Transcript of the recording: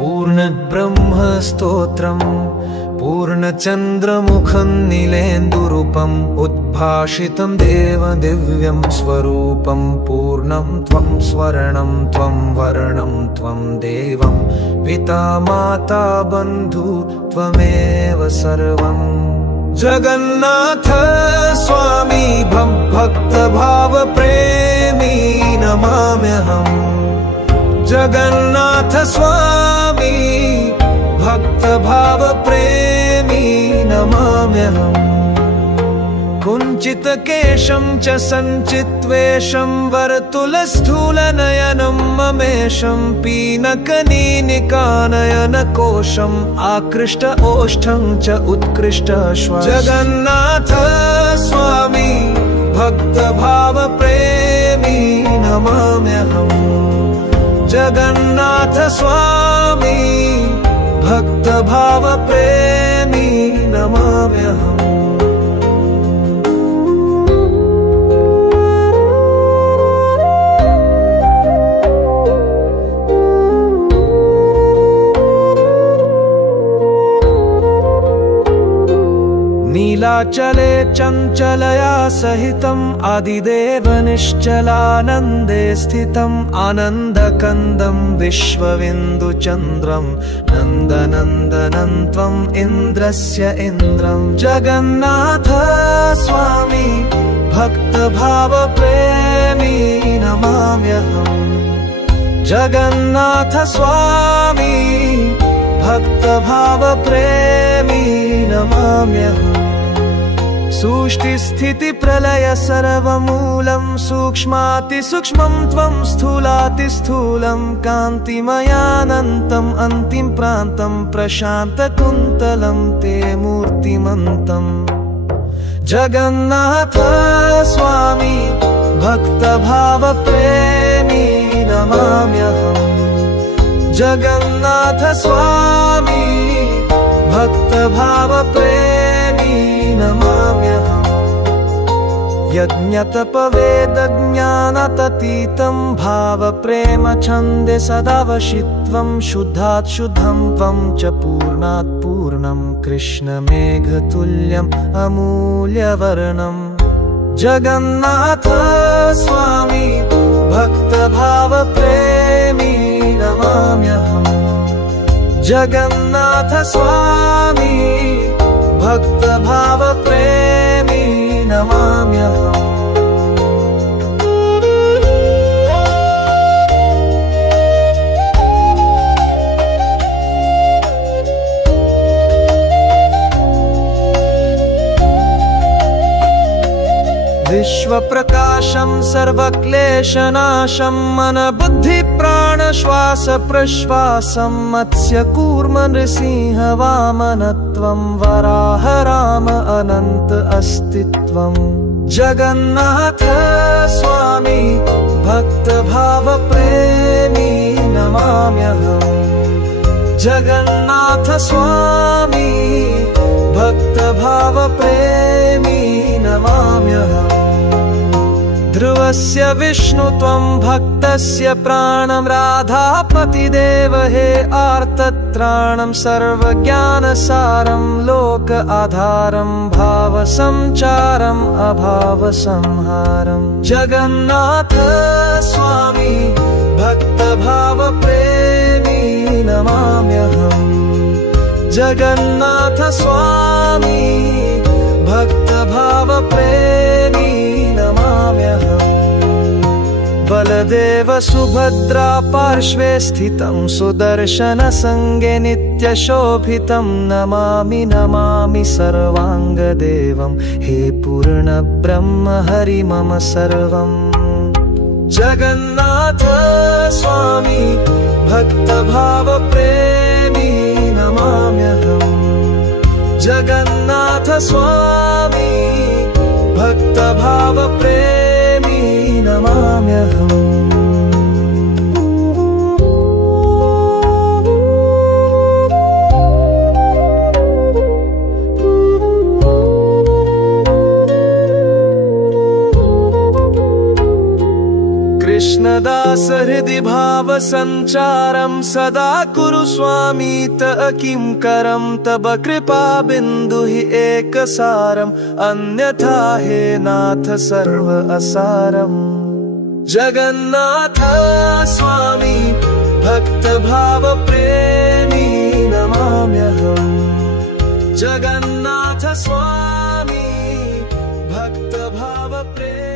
पूर्णब्रह्मस्तोत्रम् पूर्णचन्द्रमुखं नीलेन्दुरूपम् उद्भाषितं देवदिव्यं स्वरूपं पूर्णं त्वं स्वर्णं त्वं वर्णं त्वं देवं पिता माता बन्धु त्वमेव सर्वम् जगन्नाथ स्वामी भक्तभाव प्रेमी नमाम्यहम् जगन्नाथ स्वामी भक्तभाव प्रेमी नमाम्यहम् कुञ्चितकेशं च सञ्चित्वेषं वर्तुलस्थूलनयनं ममेशं पीनकनीनिकानयनकोशम् आकृष्ट ओष्ठं च उत्कृष्टश्वासम् जगन्नाथ स्वामी भक्तभाव प्रेमी नमाम्यहम् जगन्नाथ स्वामी भक्तभाव प्रेमी नमाम्यहम् नीलाचले चञ्चलया सहितम् आदिदेव निश्चलानन्दे स्थितम् आनन्दकन्दं विश्वविन्दुचन्द्रं नन्दनन्दनं त्वम् इन्द्रस्य इन्द्रं जगन्नाथ स्वामी भक्तभाव प्रेमी नमाम्यहम् जगन्नाथ स्वामी भक्तभाव प्रेमी नमाम्यहम् सृष्टिस्थितिप्रलय सर्वमूलं सूक्ष्मातिसूक्ष्मं त्वं स्थूलातिस्थूलं कान्तिमयानन्तम् अन्तिमप्रान्तं प्रशान्तकुन्तलं ते मूर्तिमन्तम् जगन्नाथ स्वामी भक्तभाव प्रेमी नमाम्यहम् जगन्नाथ स्वामी भक्तभाव प्रेमी नमाम्यहम् यज्ञतपवेदज्ञानततीतं भावप्रेम छन्दे सदावशित्वं शुद्धात् शुद्धं त्वं च पूर्णात् पूर्णं कृष्णमेघतुल्यम् अमूल्यवर्णम् जगन्नाथ स्वामी भक्तभाव प्रेमी नमाम्यहम् जगन्नाथ स्वामी भक्तभाव प्रेमी नमाम्यहम् विश्वप्रकाशं सर्वक्लेशनाशं मनबुद्धिप्राणश्वासप्रश्वासं मत्स्यकूर्म नृसिंहवामनत्वं वराह राम अनन्त अस्तित्वं जगन्नाथ स्वामी भक्तभाव प्रेमी नमाम्यहम् जगन्नाथ स्वामी भक्तभाव प्रेमी नमाम्यहम् ध्रुवस्य विष्णु त्वं भक्तस्य प्राणं राधापतिदेव हे आर्तत्राणं सर्वज्ञानसारं लोक आधारं भावसञ्चारम् अभावसंहारं जगन्नाथ स्वामी भक्तभाव प्रेमी नमाम्यहम् जगन्नाथ स्वामी भक्तभाव प्रेमी नमाम्यहम् बलदेव सुभद्रा पार्श्वे स्थितं सुदर्शनसङ्गे नित्यशोभितं नमामि नमामि सर्वाङ्गदेवं हे पूर्णब्रह्म हरि मम सर्वम् जगन्नाथ स्वामी भक्तभाव प्रेमी नमाम्यहम् जगन्नाथ स्वामी भक्तभाव प्रेमी नमाम्यहम् कृष्णदास हृदि भाव संचारं सदा कुरु स्वामी त किंकरं तव कृपा बिंदु हि एकसारम् अन्यथा हे नाथ सर्व असारम् जगन्नाथ स्वामी भक्त भाव प्रेमी नमाम्यहम् जगन्नाथ स्वामी भक्त भाव प्रेमी।